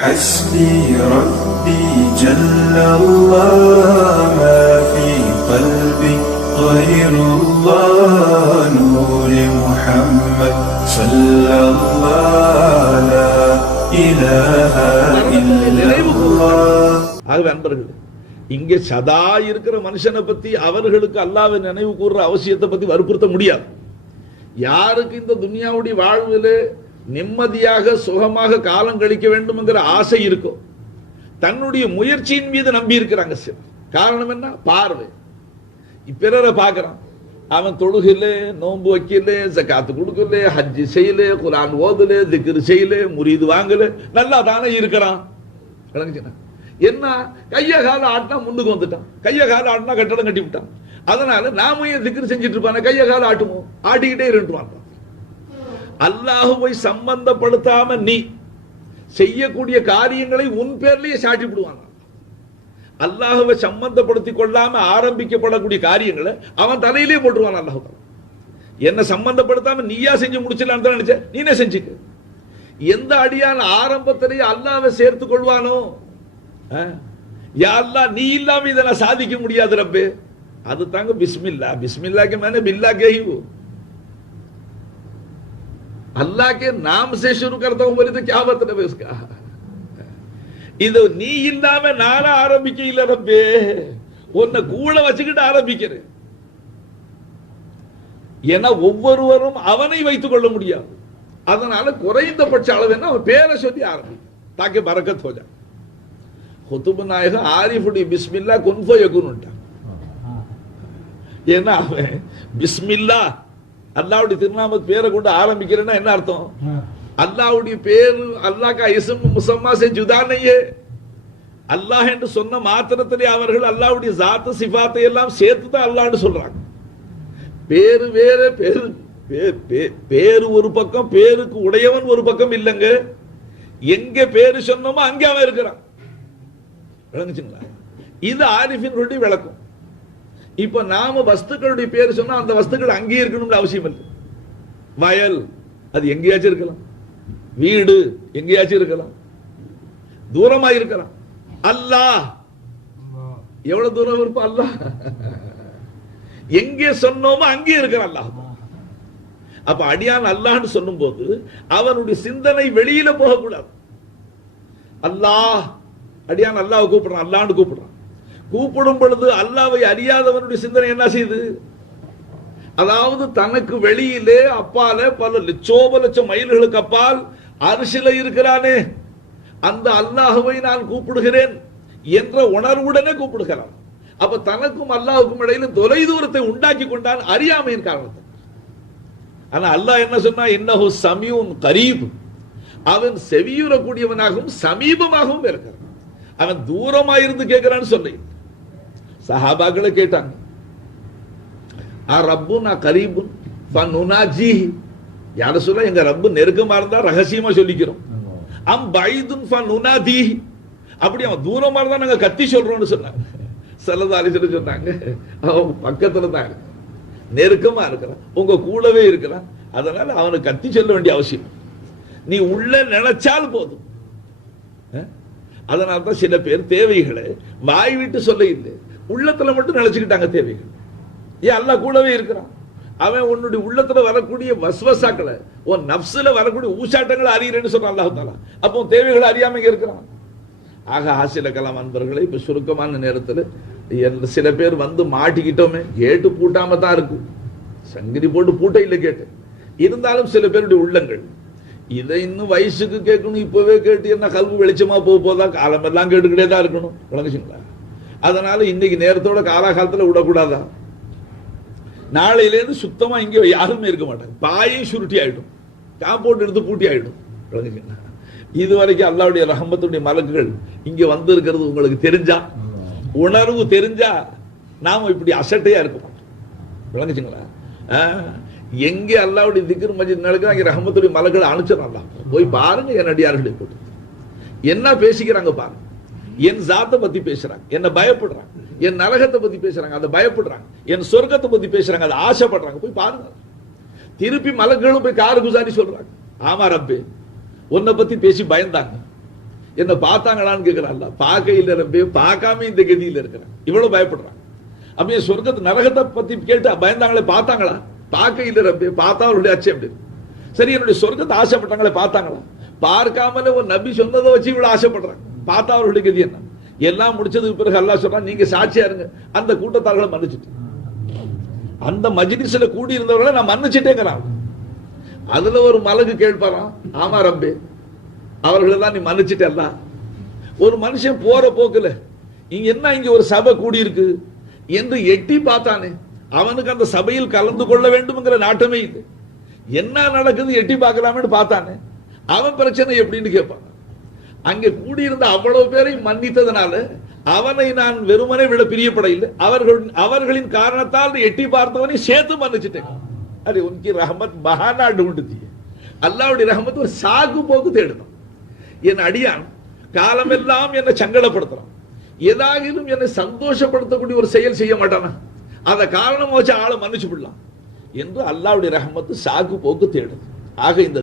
حسبي ربي جل الله ما في قلبي غير الله نور محمد صلى الله لا إله إلا الله ஆகவே அன்பர்களே இங்கே சதா இருக்கிற மனுஷனை பத்தி அவர்களுக்கு அல்லாவை நினைவு கூறுற அவசியத்தை பத்தி வற்புறுத்த முடியாது யாருக்கு இந்த துனியாவுடைய வாழ்விலே நிம்மதியாக சுகமாக காலம் கழிக்க வேண்டும்ங்கிற ஆசை இருக்கும். தன்னுடைய முயற்சியின் மீது நம்பி இருக்கிறாங்க சிலர். காரணம் என்ன? பார்வை. பிறரை பார்க்கறான். அவன் தொழுகல நோன்பு வைக்கல ஜக்காத்து கொடுக்கல ஹஜ்ஜி செய்யல குரான் ஓதல திக்ரு செய்யல முறிது வாங்கல நல்லா தானே இருக்கிறான். விளங்குச்சுண்ணா என்ன? கைய கால ஆட்டினா முன்னுக்கு வந்துட்டான். கைய கால ஆட்டினா கட்டடம் கட்டி விட்டான். அதனால நாம ஏன் திக்ரு செஞ்சுட்டு இருப்பான? கைய கால ஆட்டுமோ? ஆட்டிக்கிட்டே இருந்துட்டு அல்லாஹுவை சம்பந்தப்படுத்தாம நீ செய்யக்கூடிய காரியங்களை உன் பேர்லயே சாட்டிவிடுவாங்க அல்லாஹுவை சம்பந்தப்படுத்தி கொள்ளாம ஆரம்பிக்கப்படக்கூடிய காரியங்களை அவன் தலையிலே போட்டுருவான் அல்லாஹு என்ன சம்பந்தப்படுத்தாம நீயா செஞ்சு முடிச்சிடலான்னு தான் நினைச்ச? நீனே செஞ்சுக்க. எந்த அடியான ஆரம்பத்திலேயே அல்லாவை சேர்த்து கொள்வானோ? யாரெல்லாம் நீ இல்லாம இதை நான் சாதிக்க முடியாது ரப்பு. அது தாங்க பிஸ்மில்லா. பிஸ்மில்லாக்கு மேலே பில்லா கேஹிவோ. अल्लाह के नाम से शुरू करता हूं बोले तो क्या मतलब है उसका இது நீ இல்லாம நானா ஆரம்பிக்க இல்ல ரப்பே உன்னை கூட வச்சுக்கிட்டு ஆரம்பிக்கிறேன் ஏன்னா ஒவ்வொருவரும் அவனை வைத்துக் கொள்ள முடியாது அதனால குறைந்தபட்ச அளவு என்ன அவன் பேரை சொல்லி ஆரம்பிக்கும் தாக்கி பறக்கத் ஹோஜா குத்துபு நாயகம் ஆரிஃபுடி பிஸ்மில்லா குன்ஃபோ யகுன்னுட்டான் ஏன்னா அவன் பிஸ்மில்லா அல்லாவுடைய திருநாம பேரை கொண்டு ஆரம்பிக்கிறேன்னா என்ன அர்த்தம்? அல்லாவுடைய பேரு அல்லாஹ் கா முசம்மா செஞ்சுதானையே அல்லாஹ் என்று சொன்ன மாத்திரத்திலே அவர்கள் அல்லாவுடைய சாத்த சிபாத்தை எல்லாம் சேர்த்து தான் அல்லான்னு சொல்றாங்க. பேரு வேற பேரு பேரு ஒரு பக்கம் பேருக்கு உடையவன் ஒரு பக்கம் இல்லைங்க. எங்க பேரு சொன்னோமோ அங்கே அவன் இருக்கிறான். விளங்குச்சுங்களா? இது ஆரிஃபின் விளக்கம். இப்ப நாம வஸ்துக்களுடைய பேர் சொன்னா அந்த வஸ்துக்கள் அங்கேயே இருக்கணும்னு அவசியம் இல்லை. வயல் அது எங்கேயாச்சும் இருக்கலாம். வீடு எங்கேயாச்சும் இருக்கலாம். தூரமா இருக்கலாம். அல்லாஹ். எவ்வளவு தூரம் இருப்பா அல்லாஹ்? எங்கே சொன்னோமோ அங்கே இருக்கிறான் அல்லாஹ். அப்ப அடியான் அல்லாஹ்னு சொல்லும்போது அவனுடைய சிந்தனை வெளியில போகக்கூடாது. அல்லாஹ். அடியான் அல்லாஹ் கூப்பிடுறான் அல்லான்னு கூப்பிடுறான். கூப்பிடும் பொழுது அல்லாவை அறியாதவனுடைய சிந்தனை என்ன செய்யுது? அதாவது தனக்கு வெளியிலே அப்பால பல லட்சோப லட்சம் மைல்களுக்கு அப்பால் அரிசில இருக்கிறானே. அந்த அல்லாஹுவை நான் கூப்பிடுகிறேன் என்ற உணர்வுடனே கூப்பிடுகிறான். அப்ப தனக்கும் அல்லாஹுக்கும் இடையில தொலை தூரத்தை உண்டாக்கி கொண்டான் அறியாமையின் காரணத்தை. ஆனா அல்லாஹ் என்ன சொன்னா? இன்னஹு சமியூன் கரீப். அவன் செவியுறக்கூடியவனாகவும் சமீபமாகவும் இருக்கிறான். அவன் தூரமா இருந்து கேட்கிறான்னு சொல்லி. சஹாபாக்களை கேட்டாங்க. ஆ ரப்பு நான் கரீபுன் ஃபனுனாஜி யார சொல்ல எங்க ரப்பு நெருக்கமா இருந்தா ரகசியமா சொல்லிக்கிறோம். அம் பைதுன் ஃபனுனாதி அப்படி அவன் தூரமா இருந்தா நாங்க கத்தி சொல்றோம்னு சொன்னாங்க. சல்லதா சொல்லி சொன்னாங்க. அவன் பக்கத்துல தான் நெருக்கமா இருக்கிறான். உங்க கூடவே இருக்கிறான். அதனால அவனுக்கு கத்தி சொல்ல வேண்டிய அவசியம் நீ உள்ள நினைச்சால் போதும். அஹ்? அதனால தான் சில பேர் தேவைகளை வாய் விட்டு சொல்ல இல்லை. உள்ளத்துல மட்டும் நினைச்சுக்கிட்டாங்க தேவைகள். ஏன் அல்லா கூடவே இருக்கிறான். அவன் உன்னுடைய உள்ளத்துல வரக்கூடிய வஸ்வசாக்களை உன் நப்சுல வரக்கூடிய ஊசாட்டங்களை அறிகிறேன்னு சொல்றான் அல்லாஹ் தாலா அப்போ தேவைகளை அறியாம இருக்கிறான். ஆக ஆசில கலாம் அன்பர்களே இப்ப சுருக்கமான நேரத்துல சில பேர் வந்து மாட்டிக்கிட்டோமே கேட்டு பூட்டாம தான் இருக்கும். சங்கிலி போட்டு பூட்ட இல்லை கேட்டு. இருந்தாலும் சில பேருடைய உள்ளங்கள் இதை இன்னும் வயசுக்கு கேட்கணும் இப்பவே கேட்டு என்ன கல்வி வெளிச்சமா போக போதா காலமெல்லாம் கேட்டுக்கிட்டே தான் இருக்கணும். விளங்குச்சுங்களா? அதனால இன்னைக்கு நேரத்தோட காலாகாலத்தில் விடக்கூடாதா? நாளையிலேருந்து சுத்தமா இங்க யாருமே இருக்க மாட்டாங்க. பாயும் சுருட்டி ஆயிடும். காம்பவுண்ட் எடுத்து பூட்டி ஆயிடும். விளங்குச்சுங்களா இது வரைக்கும் அல்லாவுடைய ரஹமத்துடைய மலக்குகள் இங்க வந்திருக்கிறது உங்களுக்கு தெரிஞ்சா உணர்வு தெரிஞ்சா நாம இப்படி அசட்டையா இருக்க மாட்டோம். விளங்குச்சுங்களா? எங்கே அல்லாவுடைய திக்ர் மஜித் நடக்குது அங்கே ரஹமத்துடைய மலக்களை அனுப்பிச்சிடும் போய் பாருங்க என்னடியார்களை போட்டு. என்ன பேசிக்கிறாங்க பாருங்க. என் ஜாத்தை பத்தி பேசுறாங்க என்ன பயப்படுறாங்க என் நரகத்தை பத்தி பேசுறாங்க அதை பயப்படுறாங்க என் சொர்க்கத்தை பத்தி பேசுறாங்க அதை ஆசைப்படுறாங்க. போய் பாருங்க. திருப்பி மலக்களும் போய் காரு குசாரி சொல்றாங்க. ஆமா ரப்பே உன்னை பத்தி பேசி பயந்தாங்க. என்ன பார்த்தாங்களான்னு கேட்கிறான்ல பார்க்க இல்ல ரப்பே பார்க்காம இந்த கதியில் இருக்கிறேன். இவ்வளவு பயப்படுறாங்க. அப்படியே சொர்க்கத்து நரகத்தை பத்தி கேட்டு பயந்தாங்களே பார்த்தாங்களா? பார்க்க இல்ல ரப்பே பார்த்தா அவருடைய அச்சம் அப்படி சரி என்னுடைய சொர்க்கத்தை ஆசைப்பட்டாங்களே பார்த்தாங்களா? பார்க்காமலே ஒரு நபி சொன்னதை வச்சு இவ்வளவு ஆசைப்படுறாங்க. பார்த்தா அவர்களுடைய கதி என்ன? எல்லாம் முடிச்சதுக்கு பிறகு அல்லாஹ் சொல்றான் நீங்க சாட்சியா இருங்க. அந்த கூட்டத்தார்களை மன்னிச்சுட்டு. அந்த மஜ்லிஸ்ல கூடி இருந்தவர்களை நான் மன்னிச்சுட்டேங்கிறான் அதுல ஒரு மலகு கேட்பாராம் ஆமா ரப்பே அவர்களை தான் நீ மன்னிச்சிட்டல்ல. ஒரு மனுஷன் போற போக்குல இங்க என்ன இங்க ஒரு சபை கூடி இருக்கு என்று எட்டி பார்த்தானே அவனுக்கு அந்த சபையில் கலந்து கொள்ள வேண்டும்ங்கிற நாட்டமே இது என்ன நடக்குது எட்டி பார்க்கலாம்னு பார்த்தானே அவன் பிரச்சனை எப்படின்னு கேட்பான். அங்கே கூடியிருந்த அவ்வளவு பேரை மன்னித்ததனால அவனை நான் வெறுமனை விட பிரியப்படையில் அவர்கள் அவர்களின் காரணத்தால் எட்டி பார்த்தவனை சேர்த்து மன்னிச்சிட்டேன். அரே உனக்கு ரஹமத் மகாநாடு உண்டுச்சு அல்லாவுடைய ரஹமத் ஒரு சாகு போக்கு தேடணும் என் அடியான் காலமெல்லாம் என்னை சங்கடப்படுத்துறான். ஏதாகிலும் என்னை சந்தோஷப்படுத்தக்கூடிய ஒரு செயல் செய்ய மாட்டானா? அந்த காரணம் வச்சு ஆளை மன்னிச்சு விடலாம். என்று அல்லாவுடைய ரஹமத்து சாக்கு போக்கு தேடுது. ஆக இந்த